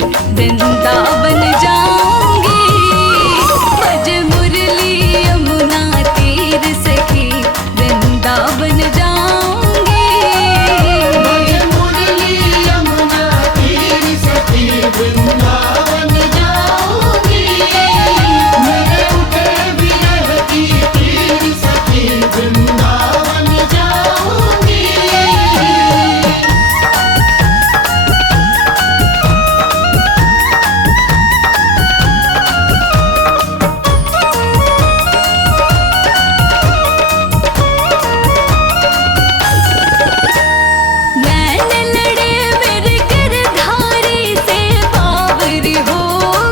वृंदावन जाऊंगी। बज मुरली यमुना तीर सखी वृंदावन जाऊंगी। बज मुरली यमुना तीर सखी वृंदावन जाऊंगी। मेरे उठे विरह की तीर सखी वृंदावन जाऊंगी। नैन लड़े मेरे गिरधारी से बावरी हो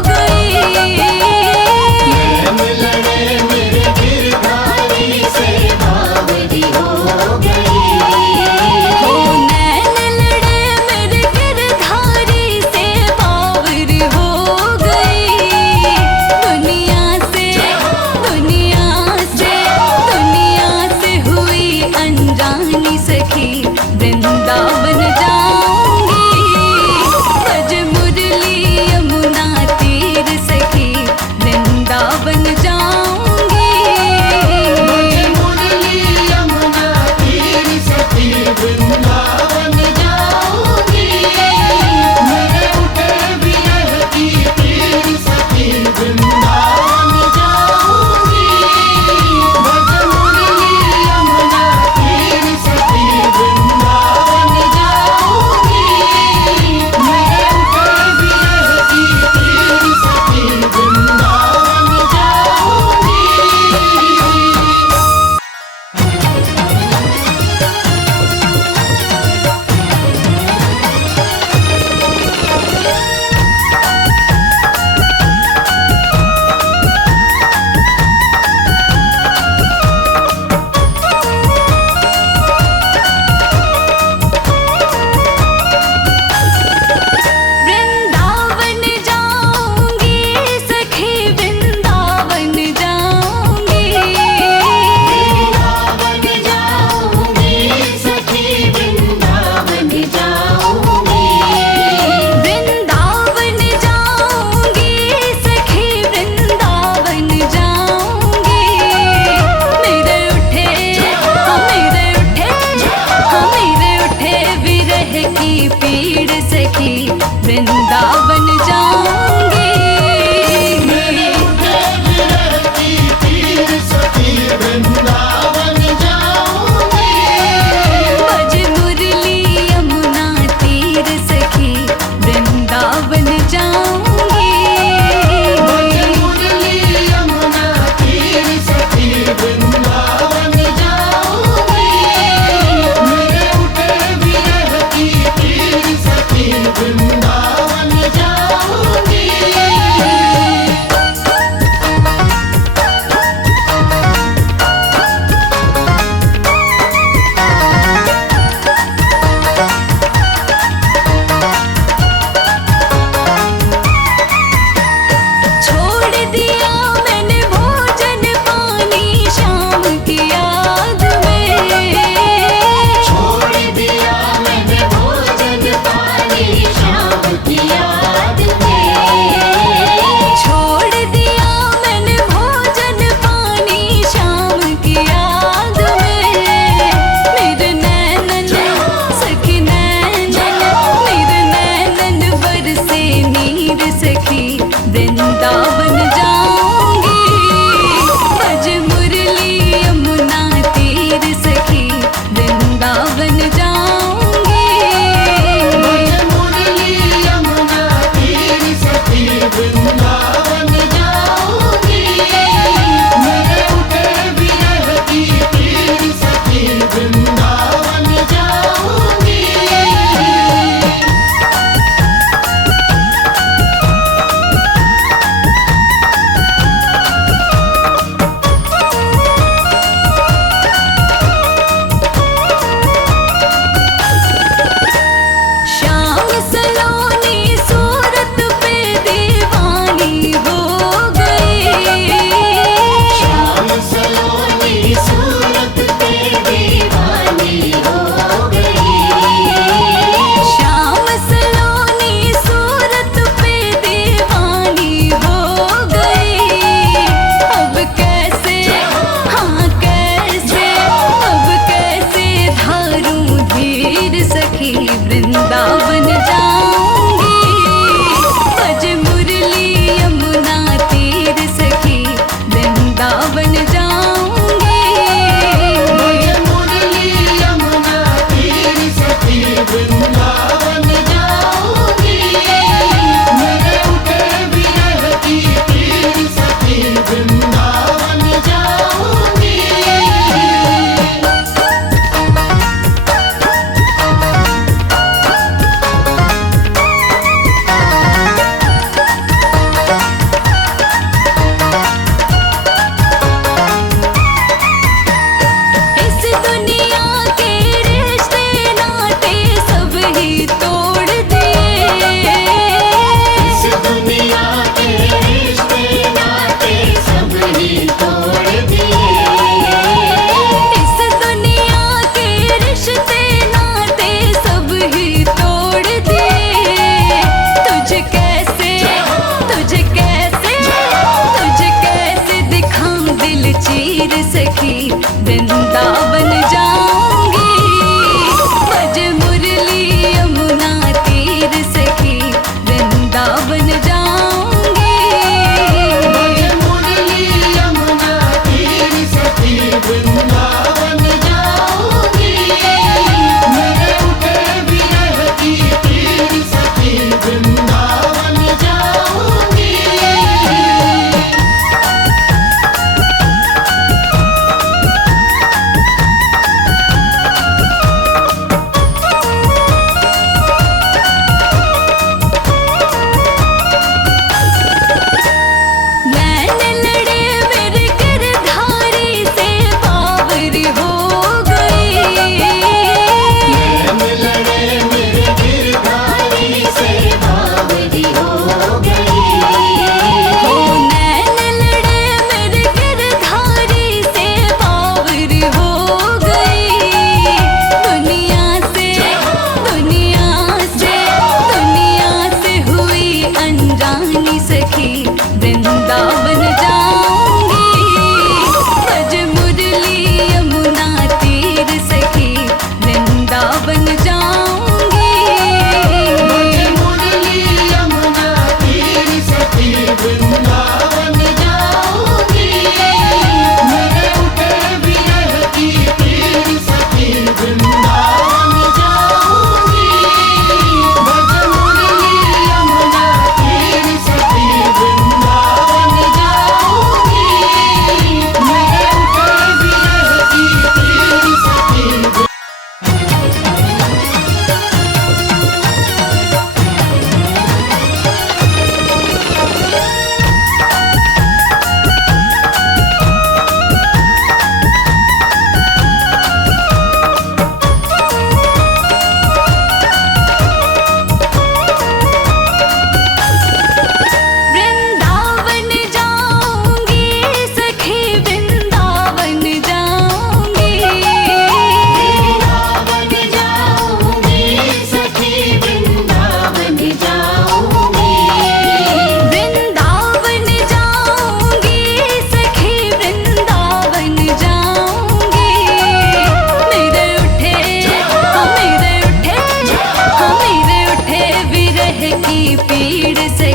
गई। नैन लड़े मेरे गिरधारी से बावरी हो गई। हो नैन लड़े मेरे गिरधारी से बावरी हो गई। दुनिया से हुई अनजानी सखी वृंदावन जाऊंगी। बज मुरली यमुना तीर सखी वृंदावन जाऊंगी। बज मुरली यमुना तीर सखी वृंदावन जाऊंगी। मेरे उठे विरह की तीर सखी वृंदावन जाऊंगी। बज मुरली यमुना तीर सखी वृंदावन जाऊंगी। मेरे उठे विरह की तीर सखी वृंदावन जाऊंगी। वृंदावन जाऊंगी सखी वृंदावन जाऊंगी। वृंदावन जाऊंगी सखी वृंदावन जाऊंगी। वृंदावन जाऊंगी सखी वृंदावन जाऊंगी। मेरे उठे विरह की पीड़ सखी वृंदावन जाऊंगी। मेरे उठे विरह की तीर सखी वृंदावन जाऊंगी। बज मुरली यमुना तीर सखी वृंदावन जाऊंगी। बज मुरली यमुना तीर सखी वृंदावन जाऊंगी। मेरे उठे विरह की तीर सखी वृंदावन जाऊंगी। छोड़ दिया मैंने भोजन पानी शाम की याद में। छोड़ दिया मैंने भोजन पानी शाम की याद में। छोड़ दिया मैंने भोजन पानी शाम की याद में। मेरे नैनन सखी मेरे नैनन बरसे नीर सखी वृंदावन जाऊंगी। बज मुरली यमुना तीर सखी वृंदावन जाऊंगी। बज मुरली यमुना तीर सखी वृंदावन जाऊंगी। मेरे उठे विरह की तीर सखी वृंदावन जाऊंगी। श्याम सलोनी सूरत पे दीवाना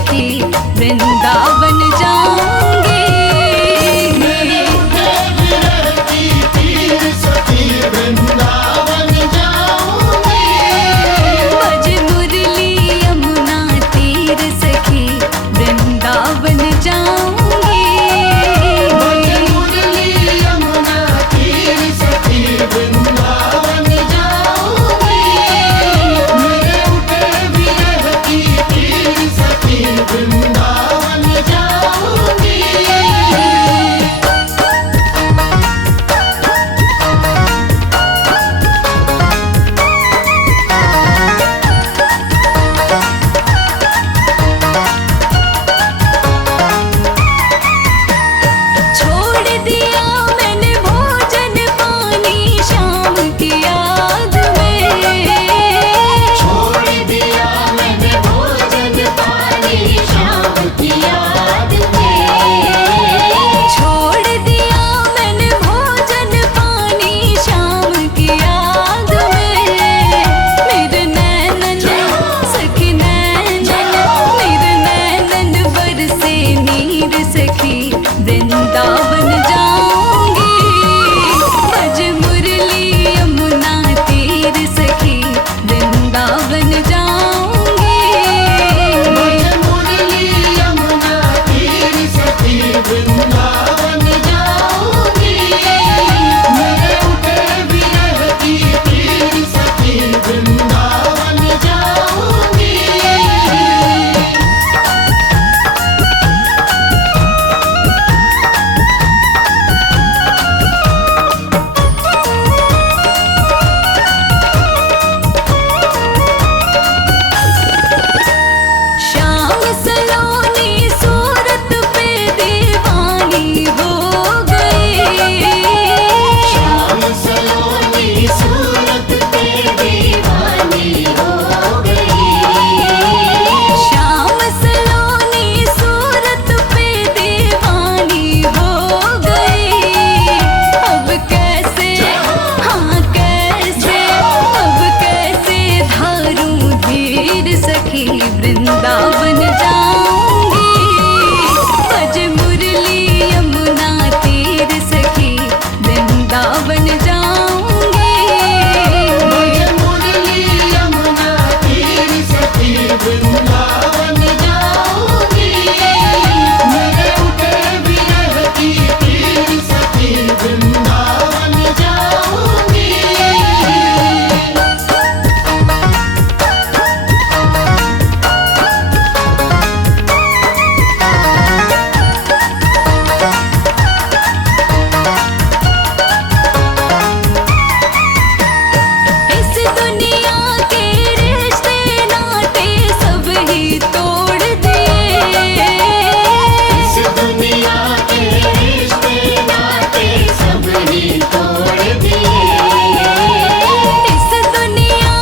सखी वृंदावन जाऊंगी।